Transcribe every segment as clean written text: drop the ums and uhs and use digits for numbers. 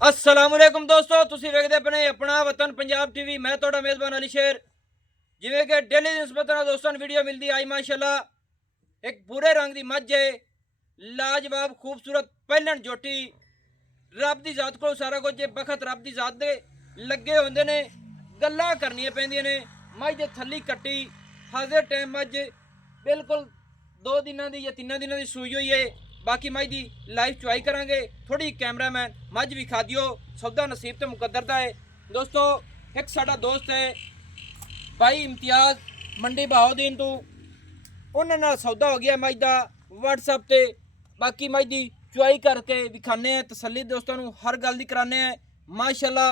अस्सलाम वालेकुम दोस्तों, तुसी वेखदे अपने अपना वतन पंजाब टीवी। मैं थोड़ा मेज़बान अली शेर। जिवें कि डेली दी निस्बत नाल दोस्तों वीडियो मिलती आई माशाल्लाह एक भूरे रंग की मझ है, लाजवाब खूबसूरत पहलन जोटी। रब की जात को सारा कुछ बखत रब की जात दे लगे होंदे ने, गल्लां करनियां पैंदियां ने। मझ दे थल्ली कट्टी हाजिर टाइम मझ बिल्कुल 2 दिनों की या 3 दिनों की सूई हुई है। बाकी मझ की लाइव चुआई करांगे। थोड़ी कैमरामैन मझ भी खा दियो, सौदा नसीब तो मुकद्दर दा है। दोस्तों एक साडा दोस्त है भाई इम्तियाज मंडी बहाउद्दीन तो उन्हां नाल सौदा हो गया मझ दा WhatsApp ते। बाकी मझ दी चुआई करके विखाने हैं, तसल्ली दोस्तों नूं हर गल दी कराने हैं। माशाल्लाह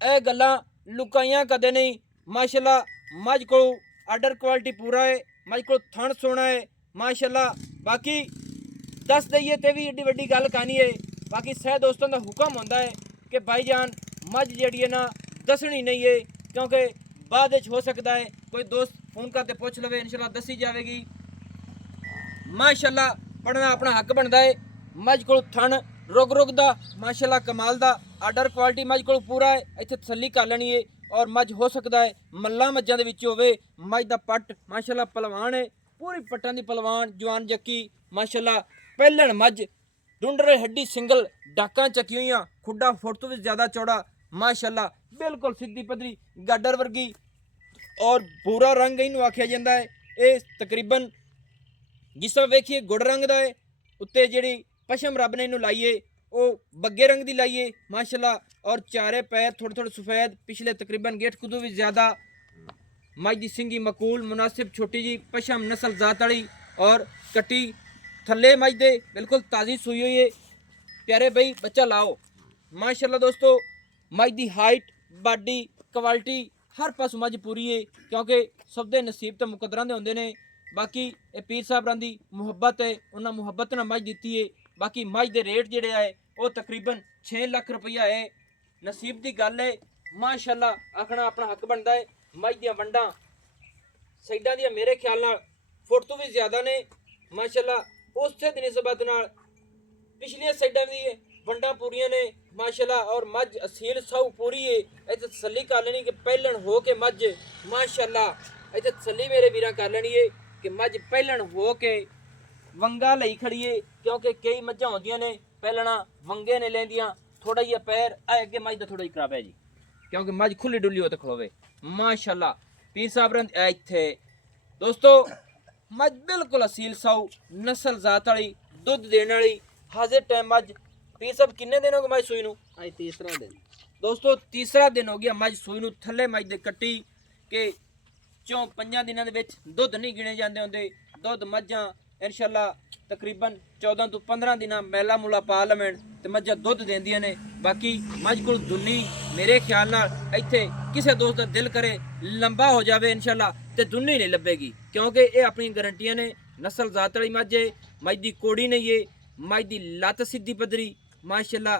ਇਹ ਗੱਲਾਂ ਲੁਕਾਈਆਂ कदे नहीं। माशाल्लाह मझ को आर्डर क्वालिटी पूरा है, मझ को थण सोना है माशाल्लाह। बाकी दस दईए ते भी एड्डी वड्डी गल कहानी है। बाकी सह दोस्तों का हुक्म होंदा है कि भाईजान मझ जिहड़ी है ना दसनी नहीं है, क्योंकि बाद हो सकता है कोई दोस्त फोन करके पूछ लवे, इंशाल्लाह दसी जाएगी। माशाल्लाह पढ़ना अपना हक बनता है। मझ को थण रुग रुग दा माशाल्लाह कमाल दा आर्डर क्वालिटी मझ को पूरा है। इत्थे तसल्ली कर लेनी है और मझ हो सकता है मल्ला मझां दे विच होवे। मझ दा पट माशाल्लाह पलवान है, पूरी पट्टां दी पलवान जवान जक्की माशाल्लाह। पहलन मझ डुंडरे हड्डी सिंगल डाकां चकी हुई, खुड्डा फुट तो भी ज़्यादा चौड़ा माशाल्लाह। बिल्कुल सीधी पदरी गाडर वर्गी और भूरा रंग इनू आख्या जाता है। ये तकरीबन जिस तरह वेखिए गुड़ रंग का है, उत्ते जी पशम रब ने इनू लाइए वो बग्गे रंग की लाइए माशाल्लाह। और चारे पैर थोड़े थोड़े सफेद, पिछले तकरीबन गेट कुदू भी ज़्यादा। मझ की सिंगी मकूल मुनासिब छोटी जी पशम नस्ल जात वाली और कट्टी थले मझ दे बिल्कुल ताज़ी सूई हुई है। प्यारे भाई बच्चा लाओ माशाल्लाह। दोस्तों मझ की हाइट बाडी क्वालिटी हर पास मझ पूरी है, क्योंकि सब दे नसीब तो मुकद्दरां दे होंदे ने। बाकी ये पीर साहब की मुहब्बत है, उन्हें मुहब्बत नाल मझ दी है। बाकी मझ के रेट जोड़े है वो तकरीबन 6 लाख रुपया है। नसीब की गल है माशाल्लाह, आखना अपना हक बनता है। मझ दियां वंडां साइडां दियां मेरे ख्याल नाल फुट तो भी ज़्यादा ने माशाल्लाह। उस दिन निस्बत नाल पिछलियां साइडां दी वंडां पूरियां ने माशाल्लाह। और मझ असील सौ पूरी है। इत्थे तसल्ली कर लेनी कि पहलन हो के मझ माशाल्लाह। इत्थे तसल्ली मेरे वीरां कर लेनी है कि मझ पहलन हो के वंगा लई खड़ी है, क्योंकि कई मझां होंदियां ने पहलना वंगे ने लेंदियां। थोड़ा जिहा पैर अगे मझ दा थोड़ा जिहा खराब है जी, क्योंकि मझ खुली डुली हो तो खलोवे माशाल्लाह। पीर साहब इत्थे दोस्तों मझ बिल्कुल असील सौ नस्ल जात वाली दुध देने वाली हाजिर टाइम मझ। पीर साहब किन्ने दिन हो गए मझ सूई नूं? आज तीसरा दिन दोस्तों तीसरा दिन हो गया मझ सूई नूं। थल्ले मझ दे कट्टी के 4-5 दिनों के दुध नहीं गिने जाते होंगे। दुध मझां इंशाल्लाह तकरीबन 14 तो 15 दिन मैला मूला पा लवें तो मझां दुध देंदियां ने। बाकी मझ को दुनी मेरे ख्याल नाल इत्थे किसी दोस्त का दिल करे लंबा हो जाए इंशाल्लाह तो दुनी नहीं लभेगी, क्योंकि ये अपनी गारंटियां ने। नस्ल जात वाली मझ है, मझ की कोड़ी नहीं है, मझ की लत्त सीधी पदरी माशाल्लाह।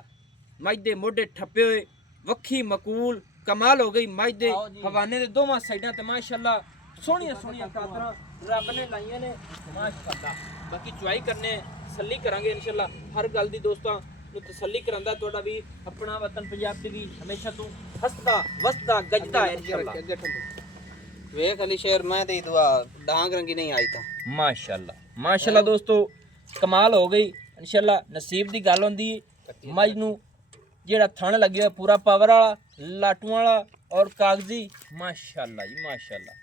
मझ के मोढे ठप्पे हुए वक्खी मकूल कमाल हो गई। मझ के हवाने के दोवां साइडां ते माशाल्लाह सोहणियां सोहणियां कातरां रब ने लाइयां ने माशाल्लाह। बाकी चुआई करने तसल्ली करांगे इंशाल्लाह। हर गल दी दोस्तां नूं तसल्ली करांदा तुहाडा भी अपना वतन पंजाब टीवी हमेशा तो हसदा वसदा गजदा है इंशाल्लाह। वेख अली शेर मैं ते दुआ डांग रंगी नहीं आई था माशाल्लाह माशाल्लाह। दोस्तों कमाल हो गई इंशाल्लाह। नसीब की गल होंदी मझ नूं जेड़ा थण लगे पूरा पावर वाला लाटू वाला और कागजी माशाल्लाह जी माशाल्लाह।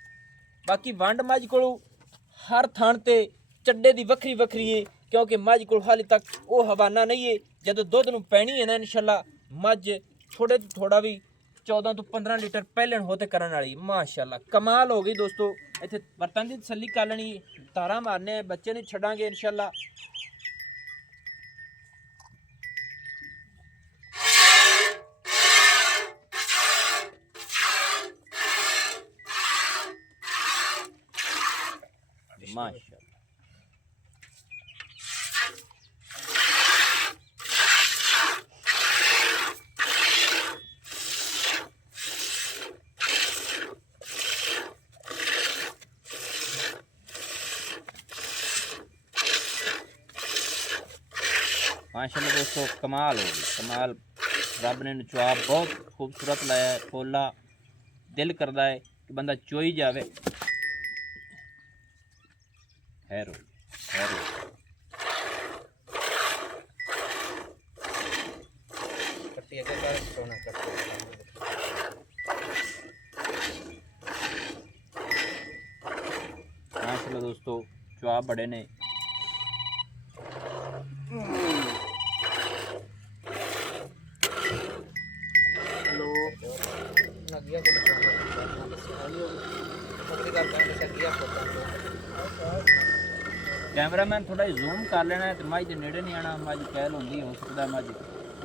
बाकी वंड मझ को हर थण ते चड्डे की वक्री वक्री है, क्योंकि मझ को हाले तक वो हवाना नहीं है। जदों दुध नूं पैनी है ना इंशाल्लाह मझ थोड़े तो थोड़ा भी 14 तो 15 लीटर पहलन होते करने वाली माशाल्लाह। कमाल हो गई दोस्तों। इत्थे बर्तन की तसल्ली कर लेनी, तारा मारने बच्चे नहीं छड़ांगे इंशाल्लाह। माशाल्लाह माशाल्लाह। दोस्तों कमाल हो गई कमाल। ਰੱਬ ਨੇ ਨਚਵਾ ਬਹੁਤ ਖੂਬਸੂਰਤ ਲਾਇਆ ਹੈ, ਪੋਲਾ ਦਿਲ ਕਰਦਾ ਹੈ ਕਿ ਬੰਦਾ ਚੋਈ ਜਾਵੇ। ਹੈਰੋ ਕੱਟੀ ਅੱਗੇ ਕਰ ਸੋਨਾ ਕੱਟੀ ਮਾਸ਼ਾਅੱਲਾ ਦੋਸਤੋ ਚਵਾ ਬੜੇ ਨੇ। ਨਗੀਆ ਕੋਲ ਪਕੜੀ ਕਰ ਪੈਂਦੇ ਸੱਗੀਆ ਕੋਲ ਕੈਮਰਾਮੈਨ ਥੋੜਾ ਜ਼ੂਮ ਕਰ ਲੈਣਾ ਹੈ ਤੇ ਮੱਝ ਦੇ ਨੇੜੇ ਨਹੀਂ ਆਣਾ। ਮੱਝ ਕਹਿਲ ਹੁੰਦੀ, ਹੋ ਸਕਦਾ ਮੱਝ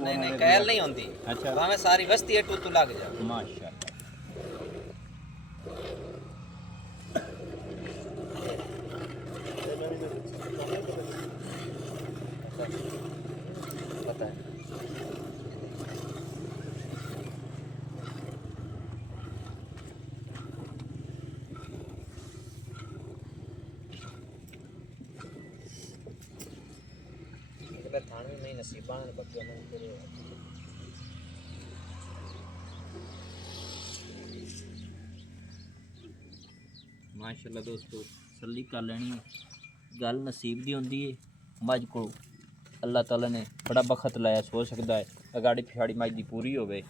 ਨਹੀਂ ਕਹਿਲ ਨਹੀਂ ਹੁੰਦੀ। ਅੱਛਾ ਭਾਵੇਂ ਸਾਰੀ ਬਸਤੀ ਹੈ ਟੂਤੂ ਲੱਗ ਜਾ। ਮਾਸ਼ਾਅੱਲਾ पता है थान में नहीं नसीबा ने बच्चों ने तेरे ਮਾਸ਼ਾਅੱਲਾ ਦੋਸਤੋ ਤਸੱਲੀ ਕਰ ਲੈਣੀ ਹੈ। ਗੱਲ ਨਸੀਬ ਦੀ ਹੁੰਦੀ ਹੈ। ਮੱਝ ਕੋਲ ਅੱਲਾਹ ਤਾਲਾ ਨੇ ਬੜਾ ਬਖਤ ਲਾਇਆ, ਸੋ ਸਕਦਾ ਹੈ ਅਗਾੜੀ ਪਿਛਾੜੀ ਮੱਝ ਦੀ ਪੂਰੀ ਹੋਵੇ।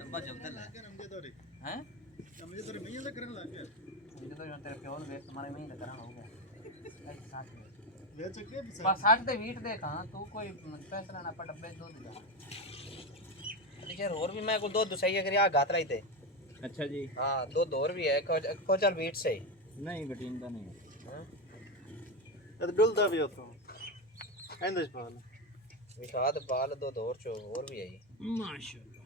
लंबा चलता है हैं मुझे तो मैं ये करने लग गया मुझे तो तेरे प्योर वेट तुम्हारे में ही लग रहा होगा 60 वेच के बस 60 ਤੇ 20 ਦੇ ਕਹਾਂ ਤੂੰ ਕੋਈ ਪੈਸਾ ਨਾ ਪਾ ਡੱਬੇ ਦੁੱਧ ਦਾ ਯਾਰ ਹੋਰ ਵੀ ਮੈਂ ਕੋ ਦੁੱਧ ਸਹੀ ਹੈ ਕਿ ਆ ਗਾਤ ਰਹੀ ਤੇ ਅੱਛਾ ਜੀ ਹਾਂ ਦੁੱਧ ਹੋਰ ਵੀ ਹੈ ਕੋ ਚਲ ਵੀਟ ਸਹੀ ਨਹੀਂ ਬਟੀਂਦਾ ਨਹੀਂ ਹਾਂ ਇਹ ਡੁੱਲਦਾ ਵੀ ਉਤੋਂ ਐਂਦੇ ਚ ਪਾਲ ਵਿਖਾਦ ਪਾਲ ਦੁੱਧ ਹੋਰ ਚੋ ਹੋਰ ਵੀ ਹੈ ਜੀ ਮਾਸ਼ਾਅੱਲਾ।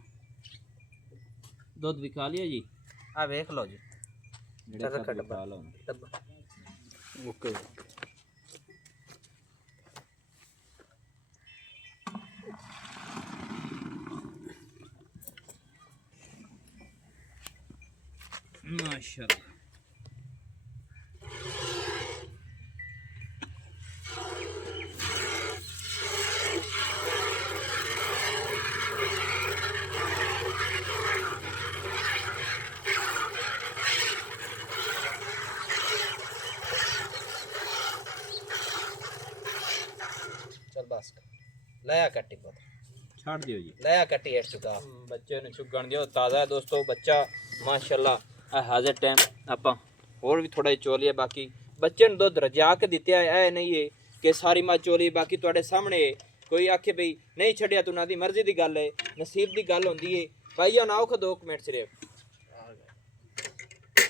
ਦੁੱਧ ਵਿਖਾ ਲਿਆ ਜੀ? ਆ ਵੇਖ ਲਓ ਜੀ ਜਿਹੜਾ ਰੱਖਾ ਡੱਬਾ ਲਓ ਡੱਬਾ ਓਕੇ ਮਾਸ਼ਾਅੱਲਾ। चल बस लाया कट्टी पत ਛੱਡ ਦਿਓ ਜੀ। लाया कट्टी हेट चुका ਬੱਚੇ ਨੂੰ ਚੁਗਣ ਦਿਓ, ਤਾਜ਼ਾ ਹੈ ਦੋਸਤੋ ਬੱਚਾ ਮਾਸ਼ਾਅੱਲਾ। ਆ ਹਾਜ਼ਰ ਟਾਈਮ ਆਪਾਂ ਹੋਰ ਵੀ ਥੋੜਾ ਜਿਹਾ ਚੋਲੀਏ। ਬਾਕੀ ਬੱਚੇ ਨੂੰ ਦੁੱਧ ਰਜਾ ਕੇ ਦਿੱਤਾ ਹੈ, ਇਹ ਨਹੀਂ ਹੈ ਕਿ ਸਾਰੀ ਮੱਝ ਚੋਲੀ। ਬਾਕੀ ਤੁਹਾਡੇ ਸਾਹਮਣੇ ਕੋਈ ਆਖੇ ਬਈ ਨਹੀਂ ਛੱਡਿਆ ਤੂੰ, ਨਾ ਦੀ ਮਰਜ਼ੀ ਦੀ ਗੱਲ ਹੈ, ਨਸੀਬ ਦੀ ਗੱਲ ਹੁੰਦੀ ਹੈ। ਭਾਈਆ ਨਾ ਆਖੋ 2 ਮਿੰਟ ਸਿਰਫ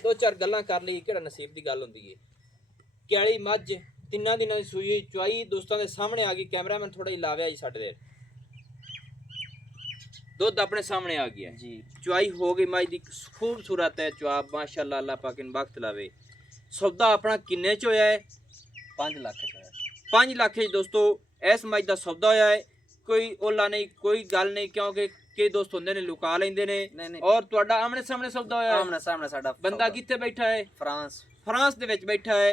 2-4 ਗੱਲਾਂ ਕਰ ਲਈ, ਕਿਹੜਾ ਨਸੀਬ ਦੀ ਗੱਲ ਹੁੰਦੀ ਹੈ। ਕਿਆਲੀ ਮੱਝ 3 ਦਿਨਾਂ ਦੀ ਸੂਈ ਚੁਆਈ ਦੋਸਤਾਂ ਦੇ ਸਾਹਮਣੇ ਆ ਗਈ। ਕੈਮਰਾਮੈਨ ਥੋੜਾ ਜਿਹਾ ਲਾਵਿਆ ਜੀ ਸਾਡੇ ਦੇ, ਦੁੱਧ ਆਪਣੇ ਸਾਹਮਣੇ ਆ ਗਿਆ जी ਚੁਆਈ ਹੋ ਗਈ। ਮੱਝ ਦੀ ਖੂਬਸੂਰਤ ਹੈ ਚੁਆਬ ਮਾਸ਼ਾਅੱਲਾ। ਅੱਲਾਹ ਪਾਕ ਨੂੰ ਬਖਤ ਲਾਵੇ। ਸੌਦਾ ਆਪਣਾ ਕਿੰਨੇ ਚ ਹੋਇਆ ਹੈ? 5 लाख का 5 ਲੱਖ ਚ ਦੋਸਤੋ ਇਸ ਮੱਝ ਦਾ ਸੌਦਾ ਹੋਇਆ ਹੈ। ਕੋਈ ਓਲਾ ਨਹੀਂ, ਕੋਈ ਗੱਲ ਨਹੀਂ, ਕਿਉਂਕਿ ਕਈ ਦੋਸਤ ਹੁੰਦੇ ਨੇ ਲੁਕਾ ਲੈਂਦੇ ਨੇ। नहीं ਔਰ ਤੁਹਾਡਾ ਆਮਣੇ ਸਾਹਮਣੇ ਸੌਦਾ ਹੋਇਆ ਹੈ। आमने सामने साडा ਬੰਦਾ ਕਿੱਥੇ ਬੈਠਾ ਹੈ? फ्रांस ਫਰਾਂਸ ਦੇ ਵਿੱਚ ਬੈਠਾ ਹੈ।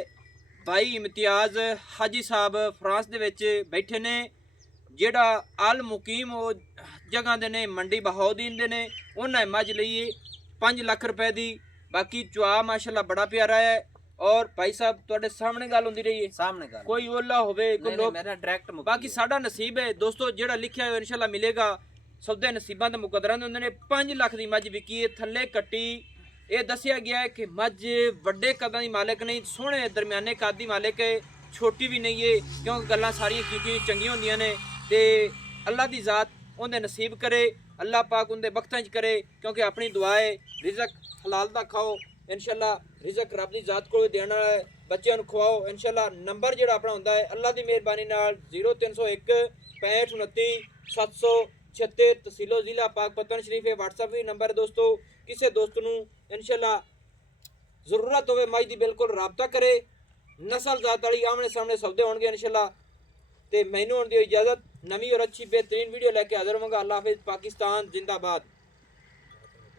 ਭਾਈ ਇਮਤਿਆਜ਼ ਹਾਜੀ ਸਾਹਿਬ ਫਰਾਂਸ ਦੇ ਵਿੱਚ ਬੈਠੇ ਨੇ। ਜਿਹੜਾ ਅਲ ਮੁਕੀਮ ਉਹ ਜਗ੍ਹਾ ਦੇ ਨੇ, ਮੰਡੀ ਬਹਾਉਦੀਨ ਦੇ ਨੇ। ਉਹਨਾਂ ਮੱਝ ਲਈ 5 ਲੱਖ ਰੁਪਏ ਦੀ। ਬਾਕੀ ਚੁਆ ਮਾਸ਼ਾਅੱਲਾ ਬੜਾ ਪਿਆਰਾ ਹੈ। ਔਰ ਭਾਈ ਸਾਹਿਬ ਤੁਹਾਡੇ ਸਾਹਮਣੇ ਗੱਲ ਹੁੰਦੀ ਰਹੀ ਹੈ, सामने का ਕੋਈ ਓਲਾ ਹੋਵੇ ਕੋਈ ਲੋਕ, मेरा डायरेक्ट ਬਾਕੀ ਸਾਡਾ ਨਸੀਬ ਹੈ ਦੋਸਤੋ। ਜਿਹੜਾ ਲਿਖਿਆ ਹੋਇਆ ਇਨਸ਼ਾਅੱਲਾ ਮਿਲੇਗਾ। ਸੌਦੇ ਨਸੀਬਾਂ ਦੇ ਮੁਕੱਦਰਾਂ ਦੇ ਹੁੰਦੇ ਨੇ। 5 ਲੱਖ ਦੀ ਮੱਝ ਵਿਕੀ ਹੈ, ਥੱਲੇ ਕੱਟੀ। ਇਹ ਦੱਸਿਆ ਗਿਆ ਹੈ ਕਿ ਮੱਝ ਵੱਡੇ ਕੱਦਾਂ ਦੀ ਮਾਲਕ ਨਹੀਂ, ਸੋਹਣੇ ਦਰਮਿਆਨੇ ਕੱਦ ਦੀ ਮਾਲਕ ਹੈ, ਛੋਟੀ ਵੀ ਨਹੀਂ ਹੈ। ਕਿਉਂਕਿ ਗੱਲਾਂ ਸਾਰੀਆਂ ਕੀਤੀਆਂ ਚੰਗੀਆਂ ਹੁੰਦੀਆਂ ਨੇ ਤੇ ਅੱਲਾ ਦੀ ਜ਼ਾਤ ਉਹਦੇ ਨਸੀਬ ਕਰੇ। ਅੱਲਾਹ ਪਾਕ ਉਹਦੇ ਬਖਤਾਂ 'ਚ ਕਰੇ, ਕਿਉਂਕਿ ਆਪਣੀ ਦੁਆ ਹੈ ਰਿਜ਼ਕ ਹਲਾਲ ਦਾ ਖਾਓ ਇਨਸ਼ਾਅੱਲਾ ਰਿਜ਼ਕ ਰੱਬ ਦੀ ਜ਼ਾਤ ਕੋਲ ਦੇਣ ਵਾਲਾ ਹੈ। ਬੱਚਿਆਂ ਨੂੰ ਖਵਾਓ ਇਨਸ਼ਾਅੱਲਾ। ਨੰਬਰ ਜਿਹੜਾ ਆਪਣਾ ਹੁੰਦਾ ਹੈ ਅੱਲਾ ਦੀ ਮਿਹਰਬਾਨੀ ਨਾਲ 0301 6529 736 ਤਹਿਸੀਲੋ ਜ਼ਿਲ੍ਹਾ ਪਾਕਪਤਨ ਸ਼ਰੀਫ ਹੈ। WhatsApp ਵੀ ਨੰਬਰ ਹੈ ਦੋਸਤੋ। ਕਿਸੇ ਦੋਸਤ ਨੂੰ ਇਨਸ਼ਾਅੱਲਾ ਜ਼ਰੂਰਤ ਹੋਵੇ ਮੱਝ ਦੀ ਬਿਲਕੁਲ ਰਾਬਤਾ ਕਰੇ। ਨਸਲ ਜ਼ਾਤ ਵਾਲੀ ਆਮਣੇ ਸਾਹਮਣੇ ਸੌਦੇ ਹੋਣਗੇ ਇਨਸ਼ਾਅੱਲਾ। ਤੇ ਮੈਨੂੰ ਹੁਣ ਦਿਓ ਇਜਾਜ਼ਤ। ਨਵੀਂ ਔਰ ਅੱਛੀ बेहतरीन वीडियो लेके हाजिर होऊंगा। अल्लाह हाफिज़। पाकिस्तान जिंदाबाद।